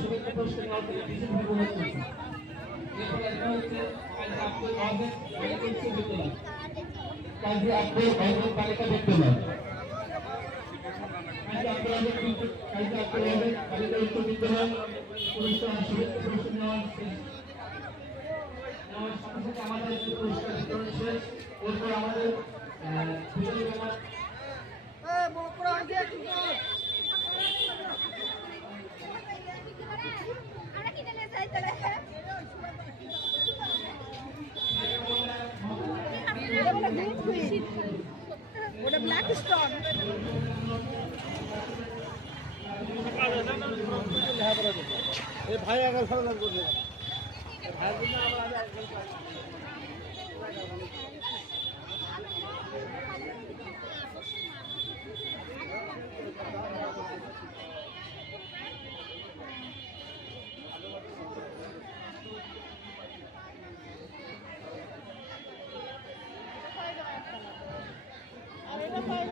শুভেচ্ছা পুরস্কার নেওয়ার জন্য বিশেষভাবে অনুরোধ করছি। এরপর একটা হচ্ছে কাজী আব্দুল ওয়াহেদ বালিকা উচ্চ বিদ্যালয়, কাজী আব্দুল ওয়াহেদ বালিকা বিদ্যালয়, কাজী আব্দুল ওয়াহেদ বালিকা উচ্চ বিদ্যালয় পুরস্কার শুভেচ্ছা পুরস্কার নেওয়ার সাথে সাথে আমাদের পুরস্কার বিতরণ শেষ। এরপর আমাদের ওটা ব্ল্যাক স্টোন ভাই আগে ভালো লাগবে ভাই